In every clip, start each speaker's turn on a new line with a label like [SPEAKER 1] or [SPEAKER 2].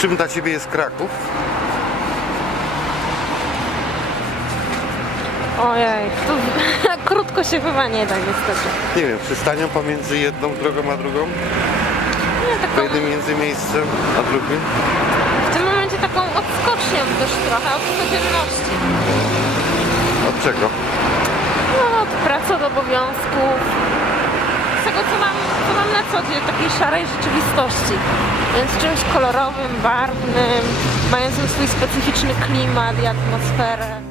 [SPEAKER 1] Czym dla Ciebie jest Kraków?
[SPEAKER 2] Ojej, to krótko się chyba nie da niestety.
[SPEAKER 1] Nie wiem, przystanią pomiędzy jedną drogą a drugą?
[SPEAKER 2] Nie, taką,
[SPEAKER 1] jednym między miejscem a drugim?
[SPEAKER 2] w tym momencie taką odskocznią też trochę od codzienności.
[SPEAKER 1] Od czego?
[SPEAKER 2] No, od pracy, od obowiązków. Z tego, co mam, co dzień, takiej szarej rzeczywistości. Więc czymś kolorowym, barwnym, mającym swój specyficzny klimat i atmosferę.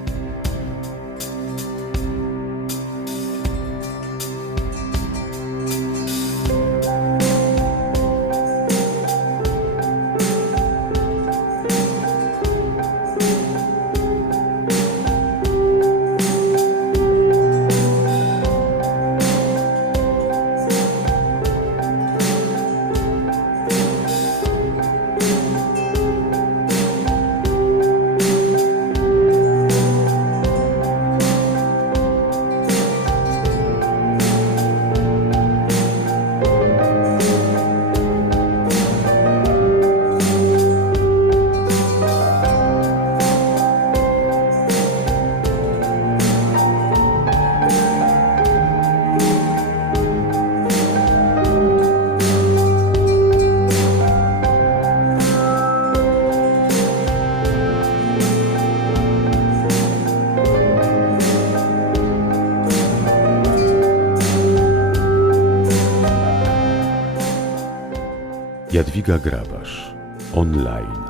[SPEAKER 3] Jadwiga Grabasz, online.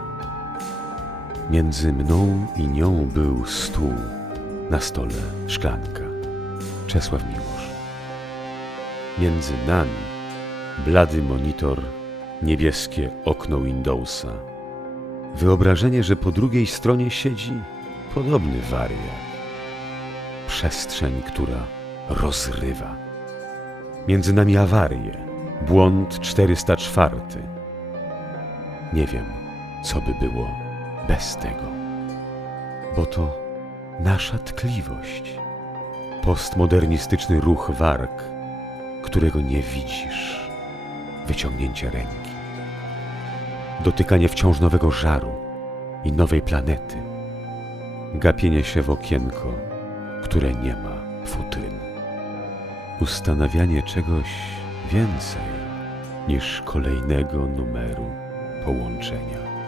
[SPEAKER 3] Między mną i nią był stół, na stole szklanka. Czesław Miłosz. Między nami blady monitor, niebieskie okno Windowsa. Wyobrażenie, że po drugiej stronie siedzi podobny wariat. Przestrzeń, która rozrywa. Między nami awarie, błąd 404. Nie wiem, co by było bez tego. Bo to nasza tkliwość. Postmodernistyczny ruch warg, którego nie widzisz. Wyciągnięcie ręki. Dotykanie wciąż nowego żaru i nowej planety. Gapienie się w okienko, które nie ma futryny. Ustanawianie czegoś więcej niż kolejnego numeru połączenia.